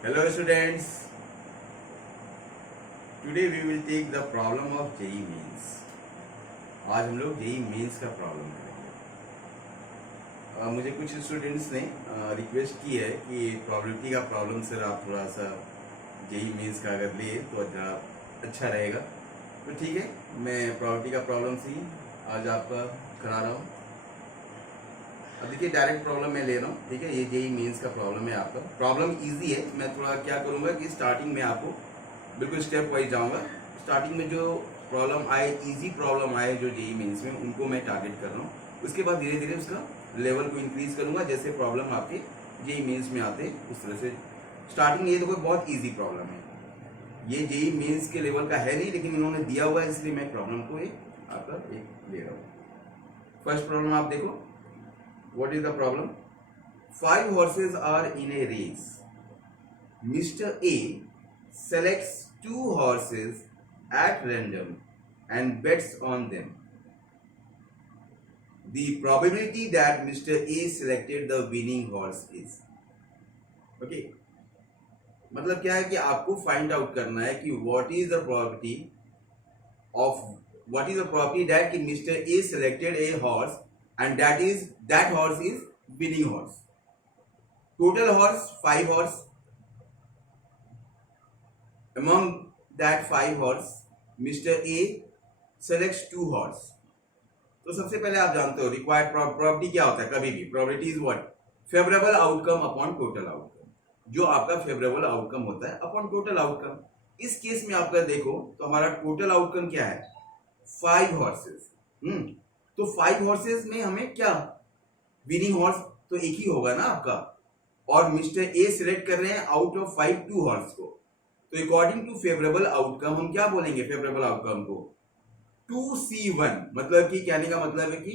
Hello students, today we will take the problem of JEE means. आज हम लोग JEE means का problem करेंगे। मुझे कुछ स्टूडेंट्स ने रिक्वेस्ट की है कि प्रोबेबिलिटी का प्रॉब्लम सर आप थोड़ा सा JEE means का अगर लिए तो अच्छा रहेगा। तो ठीक है, मैं प्रोबेबिलिटी का प्रॉब्लम सी आज आपका करा रहा हूँ। अब देखिए डायरेक्ट प्रॉब्लम मैं ले रहा हूँ, ठीक है। ये JEE means का प्रॉब्लम है आपका। प्रॉब्लम इजी है। मैं थोड़ा क्या करूँगा कि स्टार्टिंग में आपको बिल्कुल स्टेप वाइज जाऊंगा। स्टार्टिंग में जो प्रॉब्लम आए, इजी प्रॉब्लम आए जो JEE मेंस में, उनको मैं टारगेट कर रहा हूँ। उसके बाद धीरे धीरे उसका लेवल को इंक्रीज करूंगा। जैसे प्रॉब्लम आपके JEE मेंस में आते हैं उस तरह से स्टार्टिंग। ये तो कोई बहुत इजी प्रॉब्लम है, ये JEE मेंस के लेवल का है नहीं, लेकिन इन्होंने दिया हुआ है इसलिए मैं प्रॉब्लम को आपका एक ले रहा हूँ। फर्स्ट प्रॉब्लम आप देखो, what is the problem. 5 horses are in a race. Mr. A selects 2 horses at random and bets on them. The probability that Mr. A selected the winning horse is. Okay. मतलब क्या है कि आपको find out करना है कि what is the probability that Mr. A selected a horse and that horse is winning horse. Total horse 5 horse. Among that 5 horse, Mr. A selects 2 horse. तो सबसे पहले आप जानते हो रिक्वायर्ड प्रॉपर्टी क्या होता है। कभी भी property is what, favourable outcome upon total outcome. जो आपका फेवरेबल आउटकम होता है अपॉन टोटल आउटकम। इस केस में आपका देखो तो हमारा टोटल आउटकम क्या है, 5 हॉर्सेस। तो 5 हॉर्सेस में हमें क्या, विनिंग हॉर्स तो एक ही होगा ना आपका, और मिस्टर ए सिलेक्ट कर रहे हैं आउट ऑफ 5 2 हॉर्स को। तो अकॉर्डिंग टू फेवरेबल आउटकम हम क्या बोलेंगे फेवरेबल आउटकम को, 2C1। मतलब कि कहने का मतलब है कि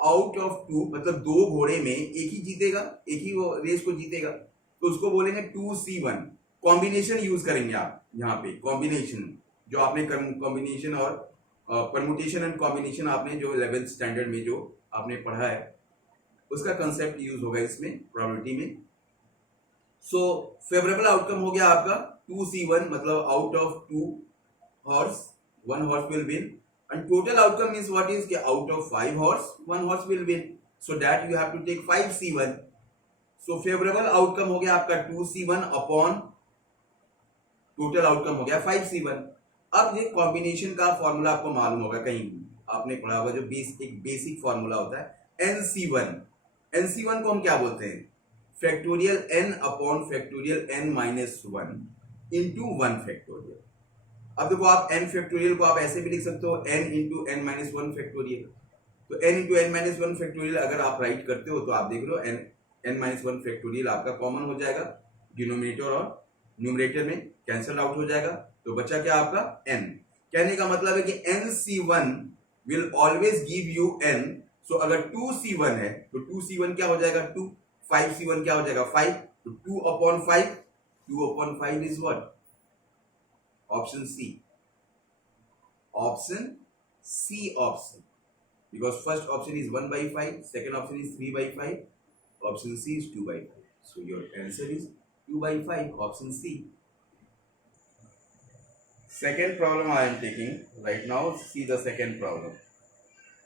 आउट ऑफ 2, मतलब 2 घोड़े में एक ही जीतेगा, एक ही वो रेस को जीतेगा, तो उसको बोलेंगे 2C1। कॉम्बिनेशन यूज करेंगे आप यहाँ पे, कॉम्बिनेशन जो आपने कॉम्बिनेशन और परमुटेशन एंड कॉम्बिनेशन आपने जो 11th स्टैंडर्ड में जो आपने पढ़ा है उसका कंसेप्ट यूज होगा इसमें प्रोबेबिलिटी में। सो फेवरेबल आउटकम हो गया आपका 2C1, मतलब out of 2 horse 1 horse will win, and total outcome is what is out of 5 horse 1 horse will win, so that you have to take 5C1. so favorable outcome हो गया आपका 2C1 upon total outcome हो गया 5C1। अब ये combination का formula आपको मालूम होगा, कहीं आपने पढ़ा होगा, जो एक बेसिक फॉर्मूला होता है NC1। NC1 को हम क्या बोलते हैं, factorial n upon factorial n minus 1 into 1 factorial. अब देखो आप n फैक्टोरियल को आप ऐसे भी लिख सकते हो n into n minus 1 factorial. तो n into n minus 1 factorial अगर आप राइट करते हो तो आप देख लो n माइनस 1 फैक्टोरियल आपका कॉमन हो जाएगा, डिनोमिनेटर और न्यूमरेटर में कैंसल आउट हो जाएगा, तो बचा क्या आपका n। कहने का मतलब है कि NC1 will always give you n। सो अगर 2C1 है तो 2C1 क्या हो जाएगा 2, 5C1 क्या हो जाएगा 5, तो 2 upon 5, 2 upon 5 is what, option C, option C option, because first option is 1 by 5, second option is 3 by 5, option C is 2 by 5, so your answer is 2 by 5, option C. Second problem I am taking right now. See the second problem.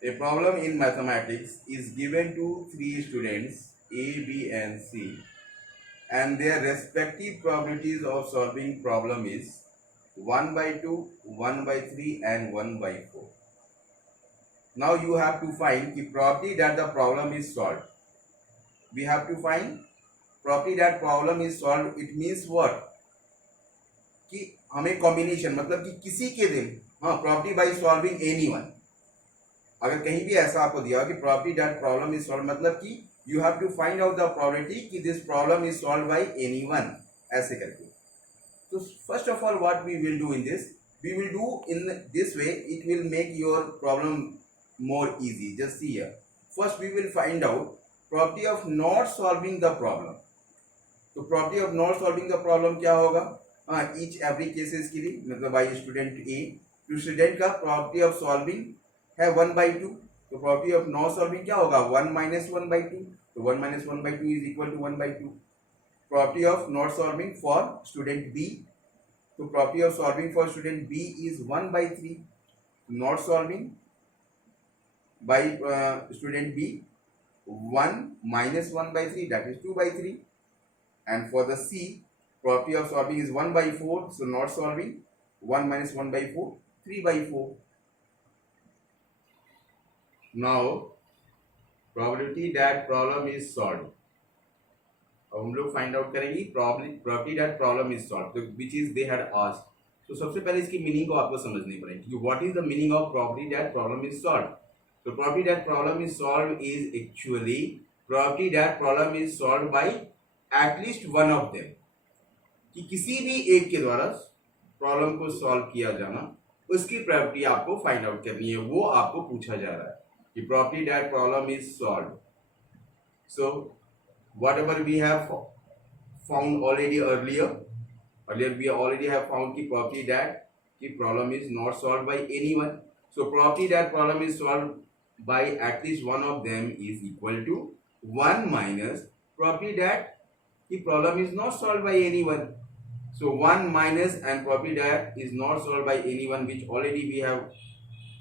A problem in mathematics is given to 3 students A, B and C, and their respective probabilities of solving problem is 1 by 2, 1 by 3 and 1 by 4. Now you have to find the probability that the problem is solved. We have to find probability that problem is solved. It means what, कि हमें combination, मतलब कि किसी के दिन, हाँ, property by solving anyone. अगर कहीं भी ऐसा आपको दिया कि property that problem is solved, मतलब कि you have to find out the probability कि this problem is solved by anyone, ऐसे करके। So first of all, what we will do in this, we will do in this way, it will make your problem more easy. Just see here. First we will find out property of not solving the problem. तो property of not solving the problem क्या होगा, each every cases के लिए, मतलब by student A to student का property of solving है 1 by 2, तो property of not solving क्या होगा 1 minus 1 by 2, तो 1 minus 1 by 2 is equal to 1 by 2। property of not solving for student B. So property of solving for student B is 1 by 3. Not solving by student B, 1 minus 1 by 3, that is 2 by 3. And for the C, property of solving is 1 by 4. So not solving, 1 minus 1 by 4, 3 by 4. Now probability that problem is solved. अब हम लोग find out करेंगे property that problem is solved, which is they had asked. तो सबसे पहले इसकी meaning को आपको समझनी पड़ेगी कि what is the meaning of property that problem is solved. तो property that problem is solved is actually property that problem is solved by at least one of them, कि किसी भी एक के द्वारा प्रॉब्लम को सॉल्व किया जाना, उसकी प्रॉपर्टी आपको फाइंड आउट करनी है. वो आपको पूछा जा रहा है कि property that problem is solved. So whatever we have found already earlier we already have found the property that the problem is not solved by anyone. So property that problem is solved by at least one of them is equal to 1 minus property that the problem is not solved by anyone. So 1 minus and property that is not solved by anyone, which already we have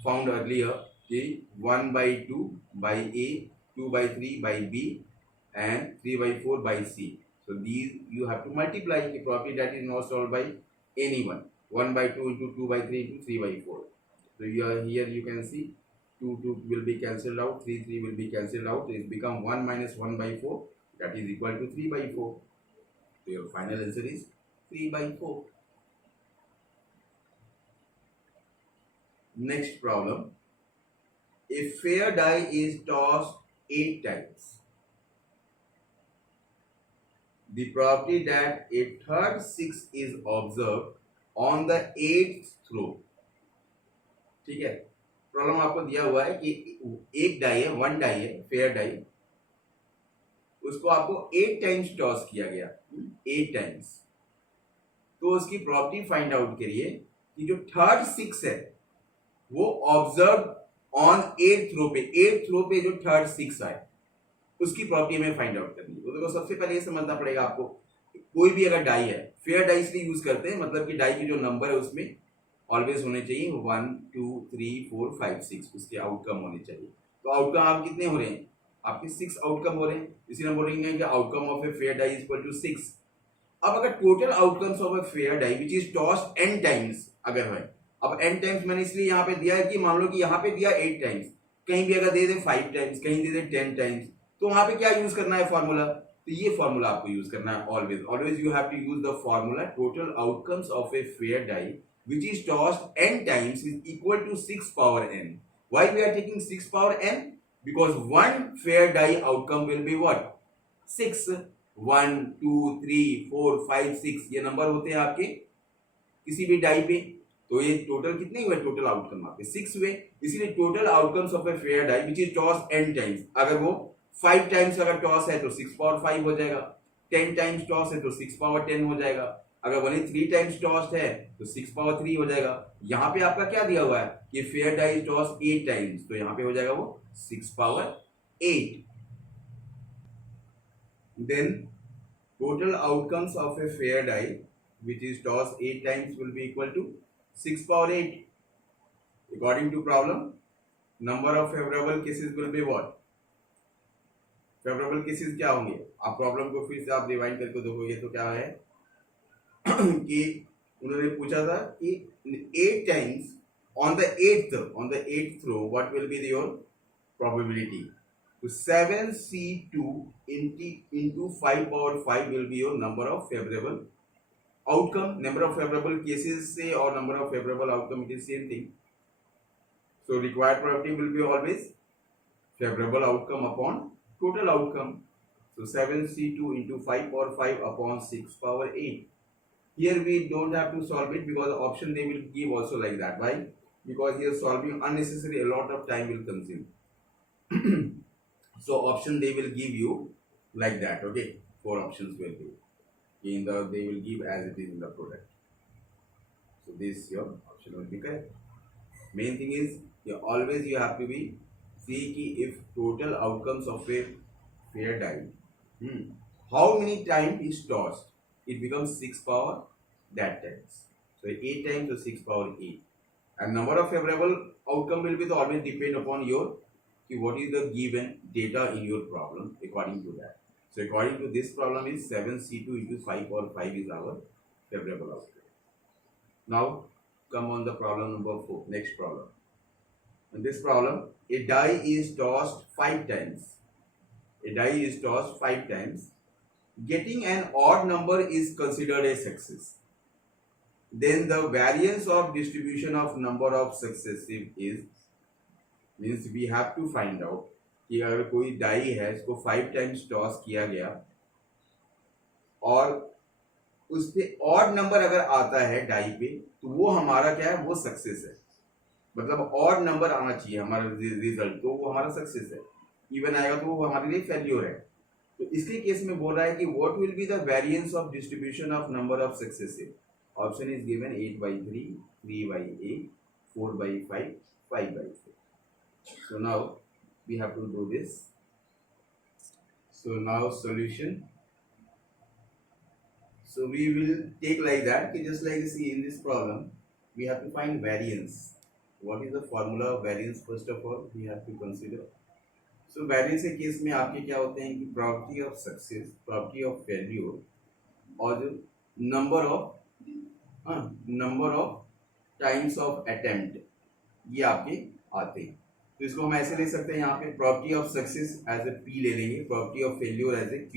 found earlier, okay, 1 by 2 by A, 2 by 3 by B and 3 by 4 by C. So these you have to multiply the property that is not solved by anyone. 1 by 2 into 2 by 3 into 3 by 4. So here you can see 2 will be cancelled out, 3 will be cancelled out. It become 1 minus 1 by 4, that is equal to 3 by 4. So your final answer is 3 by 4. Next problem. A fair die is tossed 8 times. The property that a third 6 is observed on the 8th throw. ठीक है, problem आपको दिया हुआ है कि एक die है, one die है, फेयर डाई, उसको आपको 8 टाइम्स टॉस किया गया, 8 टाइम्स. तो उसकी प्रॉपर्टी फाइंड आउट करिए कि जो थर्ड 6 है वो ऑब्जर्व ऑन 8th थ्रो पे, 8th थ्रो पे जो थर्ड 6 आए उसकी प्रॉपर्टी हमें फाइंड आउट करनी है. तो देखो सबसे पहले ये समझना पड़ेगा आपको, कोई भी अगर डाई है, फेयर डाई इसलिए यूज करते हैं मतलब कि डाई की जो नंबर है उसमें ऑलवेज होने चाहिए 1 2 3 4 5 6, उसके आउटकम होने चाहिए. तो आउटकम आप कितने हो रहे हैं, आपके 6 आउटकम हो रहे हैं, इसीलिए हम बोलेंगे कि outcome of a fair die is equal to 6. अब अगर total outcomes of a fair die which is tossed n times अगर है, अब n टाइम्स मैंने इसलिए यहाँ पे दिया है कि मान लो कि यहाँ पे दिया 8 टाइम्स, कहीं भी अगर दे दे 5 टाइम्स, कहीं दे दे 10 टाइम्स, तो वहां पे क्या यूज करना है फॉर्मूला, तो ये फॉर्मूला आपको यूज करना है. Always you have to use the formula total outcomes of a fair die which is tossed n times is equal to 6 power n. Why we are taking 6 power n? Because one fair die outcome will be what? 6. 1 2 3 4 5 6 ये number होते हैं आपके किसी भी die पे. तो ये total कितने हुए, टोटल आउटकम आपके 6 हुए. इसीलिए total outcomes of a fair die which is toss n times, अगर वो 5 टाइम्स अगर टॉस है तो 6 पावर 5 हो जाएगा, 10 टाइम्स टॉस है तो 6 पावर 10 हो जाएगा, अगर वही 3 टाइम्स टॉस है तो 6 पावर 3 हो जाएगा. यहाँ पे आपका क्या दिया हुआ है कि फेयर डाई टॉस 8 टाइम्स, तो यहाँ पे हो जाएगा वो 6 power 8. Then total outcomes of a fair die which is tossed 8 times will be equal to 6 power 8. According to problem, number of favorable cases will be what? Favourable cases क्या होंगे, आप problem को फिर से आप रिवाइंड करके देखोगे तो क्या है कि उन्होंने पूछा था कि 8 times on the 8th throw what will be your probability. तो 7c2 into 5 power 5 will be your number of favorable outcome. Number of favorable cases से और number of favorable outcome it is same thing. So required probability will be always favorable outcome upon total outcome. So 7c2 into 5 power 5 upon 6 power 8. Here we don't have to solve it because the option they will give also like that. Why? Because here solving unnecessary a lot of time will consume. So option they will give you like that. Okay, 4 options will be they will give as it is in the product. So this your option will be correct. Main thing is always you have to be see कि if total outcomes of a fair die how many times is tossed, it becomes 6 power that times. So 8 times, so 6 power 8. And number of favorable outcome will be the always depend upon your what is the given data in your problem according to that. So according to this problem is 7C2 into 5 power 5 is our favorable outcome. Now come on the problem number 4. Next problem. In this problem, a die is tossed 5 times. A die is tossed 5 times. Getting an odd number is considered a success. Then the variance of distribution of number of successive is, means we have to find out कि अगर कोई die है इसको 5 times toss किया गया और उस पे ऑड नंबर अगर आता है डाई पे तो वो हमारा क्या है, वो सक्सेस है. मतलब ऑड नंबर आना चाहिए हमारा रिजल्ट, तो वो हमारा सक्सेस है. इवन आएगा तो वो हमारे लिए फेल्योर है. तो इसके केस में बोल रहा है कि what will be the variance of distribution of number of successive. Option is given 8/3, 3/8, 4/5, 5/4. So now we have to do this. So now solution. So we will take like that, just like see in this problem we have to find variance. What is the formula of variance? First of all we have to consider. So variance के case में आपके क्या होते हैं कि probability of success, probability of failure और जो number of times of attempt ये आपके आते हैं. तो इसको हम ऐसे ले सकते हैं, यहाँ पे probability of success as a P ले लेंगे, probability of failure as a Q.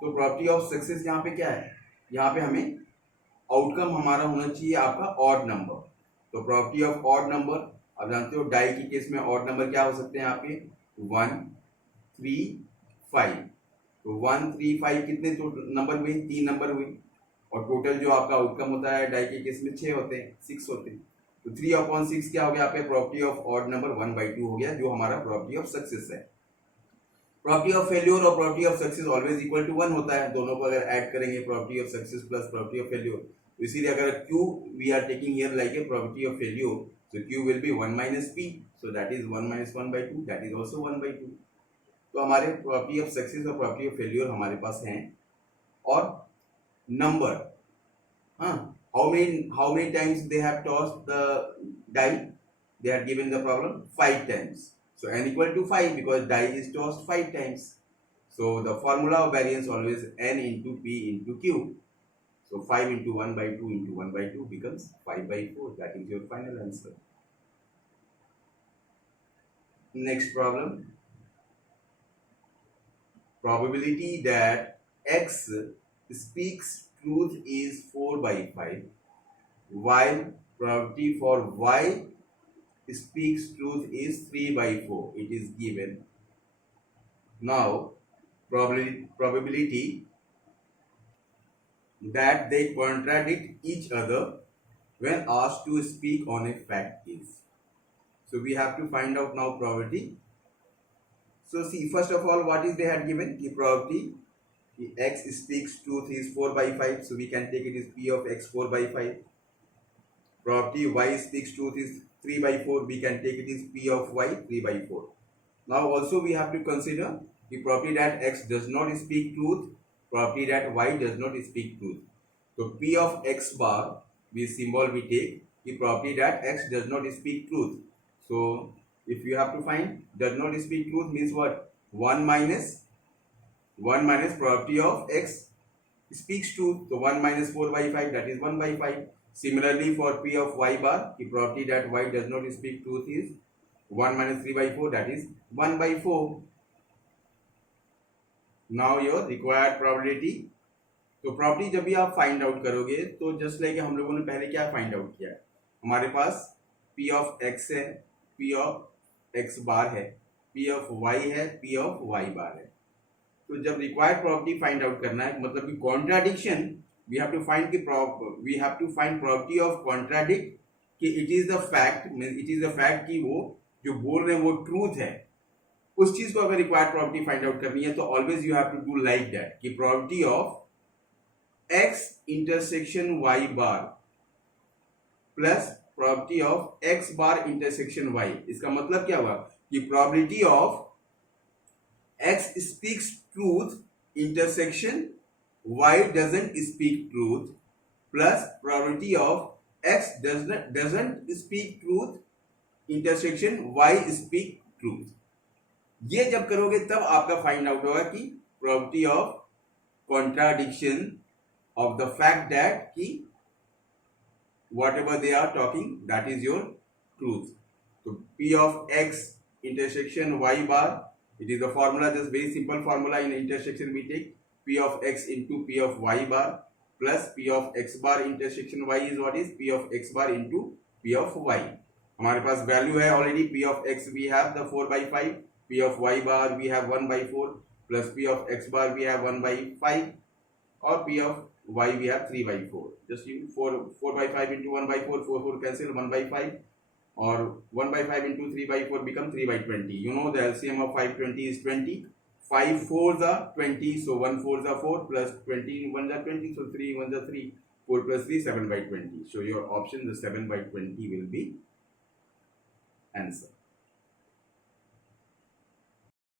तो probability of success यहाँ पे क्या है, यहाँ पे हमें आउटकम हमारा होना चाहिए आपका ऑड नंबर. तो probability of odd number आप जानते हो डाई के केस में ऑड नंबर क्या हो सकते हैं आपके 1, 3, 5. तो 1, 3, 5 कितने नंबर हुए, 3 नंबर हुए. और टोटल जो आपका आउटकम होता है डाई के केस में 6 होते हैं, 6 होते हैं. तो 3/6 क्या हो गया आपके probability of odd number 1/2 हो गया, जो हमारा probability of success है. probability of failure और probability of success always equal to 1 होता है. दोनों को अगर ऐड करेंगे probability of success plus probability of failure, तो इसीलिए अगर Q we are taking here like a probability of failure, so Q will be 1 minus P, so that is 1 minus 1/2, that is also 1/2. तो हमारे probability of success और probability of failure हमारे पास हैं. और number, how many times they have tossed the die, they are given the problem 5 times. So n equal to 5 because die is tossed 5 times. So the formula of variance always n into P into Q. So 5 into 1/2 into 1/2 becomes 5/4. That is your final answer. Next problem. Probability that X speaks truth is 4/5, while probability for Y speaks truth is 3/4. It is given. Now probability that they contradict each other when asked to speak on a fact is. So we have to find out now probability. So see, first of all, what is they had given? The probability X speaks truth is 4/5, so we can take it as P of X 4/5. Probability Y speaks truth is 3/4, we can take it as P of Y 3/4. Now also we have to consider the probability that X does not speak truth, probability that Y does not speak truth. So P of X bar, this symbol we take, the probability that X does not speak truth. So if you have to find does not speak truth means what? 1 minus probability of X speaks truth. So 1 minus 4/5, that is 1/5. Similarly for P of Y bar, the probability that Y does not speak truth is 1 minus 3/4, that is 1/4. Now your required probability. तो probability जब भी आप find out करोगे तो just like हम लोगों ने पहले क्या फाइंड आउट किया, हमारे पास P of X है, P of X bar है, P of Y है, P of Y bar है. तो जब रिक्वायर्ड प्रॉपर्टी फाइंड आउट करना है, मतलब कि contradiction we have to find property of contradict कि इट इज द फैक्ट कि वो जो बोल रहे हैं वो ट्रूथ है. उस चीज को अगर रिक्वायर्ड प्रॉपर्टी फाइंड आउट करनी है तो always you have to do like that कि property of X intersection Y bar plus property of X bar intersection Y. इसका मतलब क्या हुआ कि probability of X speaks truth intersection y doesn't speak truth plus probability of x doesn't speak truth intersection y speak truth. ये जब करोगे तब आपका फाइंड आउट होगा कि probability of contradiction of the fact that कि whatever they are talking that is your truth. So p of x intersection y bar, it is a formula, just very simple formula. In intersection we take p of x into p of y bar plus p of x bar intersection y is what is p of x bar into p of y. हमारे पास value है already. p of x we have the 4/5, p of y bar we have 1/4 plus p of x bar we have 1/5 or p of y we have 3/4. Just you 4/5 into 1/4, 4 cancel, 1/5 or 1/5 into 3/4 become 3/20. You know the LCM of 520 is 20. 5 4s are 20, so 1 4s are 4 plus 20 1s are 20, so 3 1s are 3, 4 plus 3 7/20. So your option the 7/20 will be answer.